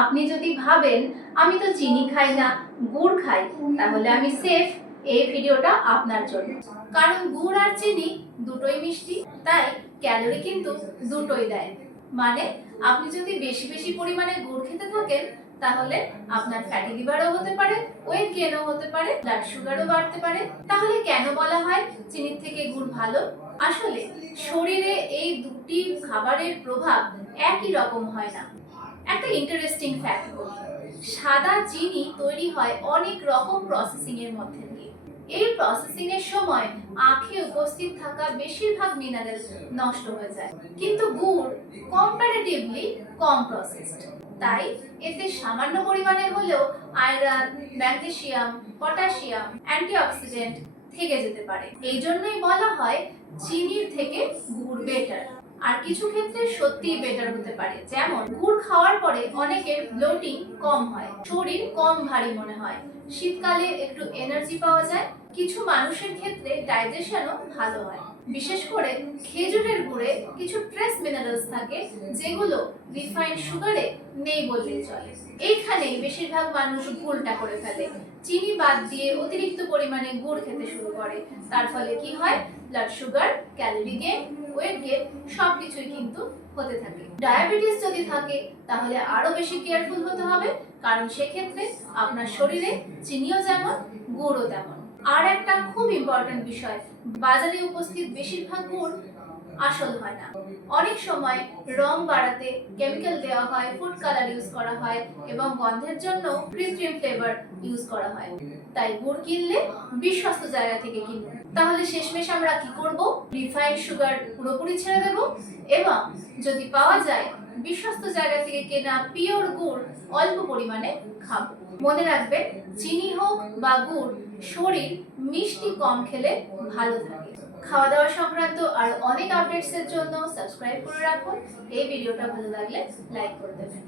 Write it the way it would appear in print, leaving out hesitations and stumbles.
আপনি যদি ভাবেন আমি তো চিনি খাই না, গুড় খাই, তাহলে আমি সেফ। এই ভিডিওটা আপনার জন্য। কারণ গুড় আর চিনি দুটোই মিষ্টি, তাই ক্যালোরি কিন্তু দুটোই দেয়। মানে আপনি যদি বেশি বেশি পরিমাণে গুড় খেতে থাকেন, তাহলে আপনার ফ্যাটি লিভারও হতে পারে, ওয়েট গেইনও হতে পারে, ব্লাড সুগারও বাড়তে পারে। তাহলে কেন বলা হয় চিনির থেকে গুড় ভালো? আসলে শরীরে এই দুটি খাবারের প্রভাব একই রকম হয় না। একটা ইন্টারেস্টিং ফ্যাক্ট বলি, সাদা চিনি তৈরি হয় অনেক রকম প্রসেসিং এর মধ্যে দিয়ে। এই প্রসেসিং এর সময় আখে উপস্থিত থাকা বেশিরভাগ মিনারেল নষ্ট হয়ে যায়, কিন্তু গুড় কম্পারেটিভলি কম প্রসেসড, তাই এতে সামান্য পরিমাণে হলেও আয়রন, ম্যাগনেসিয়াম, পটাশিয়াম, অ্যান্টিঅক্সিডেন্ট থেকে যেতে পারে। এই জন্যই বলা হয় চিনির থেকে গুড় বেটার। আর কিছু ক্ষেত্রে সত্যিই বেটার হতে পারে, যেমন গুড় খাওয়ার পরে অনেকের ব্লোটিং কম হয়, শরীর কম ভারী মনে হয়, শীতকালে একটু এনার্জি পাওয়া যায়, কিছু মানুষের ক্ষেত্রে ডাইজেশনও ভালো হয়। বিশেষ করে খেজুরের গুড়ে কিছু ট্রেস মিনারেলস থাকে, যেগুলো রিফাইন্ড সুগারে নেই বললেই চলে। এইখানেই বেশিরভাগ মানুষ ভুলটা করে ফেলে, চিনি বাদ দিয়ে অতিরিক্ত পরিমাণে গুড় খেতে শুরু করে। তার ফলে কি হয়? Blood sugar, calorie gain, weight gain সবকিছুই কিন্তু হতে থাকে। ডায়াবেটিস যদি থাকে তাহলে আরো বেশি কেয়ারফুল হতে হবে, কারণ সেক্ষেত্রে আপনার শরীরে চিনিও যেমন, গুড়ও তেমন। আর একটা খুব ইম্পর্টেন্ট বিষয়, বাজারে উপস্থিত বেশিরভাগ গুড় আসল হয় না। অনেক সময় রং বাড়াতে কেমিক্যাল দেওয়া হয়, ফুড কালার ইউজ করা হয় এবং গন্ধের জন্য কৃত্রিম ফ্লেভার ইউজ করা হয়। তাই গুড় কিনলে বিশ্বস্ত জায়গা থেকে কিনুন। তাহলে শেষমেশ আমরা কি করব? রিফাইন্ড সুগার পুরোপুরি ছেড়ে দেব এবং যদি পাওয়া যায় বিশ্বস্ত জায়গা থেকে কেনা পিওর গুড় অল্প পরিমাণে খাবো। মনে রাখবেন, চিনি হোক বা গুড়, শরীর মিষ্টি কম খেলে ভালো থাকে। খাওয়া দাওয়া সংক্রান্ত আর অনেক আপডেটস এর জন্য সাবস্ক্রাইব করে রাখুন। এই ভিডিওটা ভালো লাগলে লাইক করে দেবেন।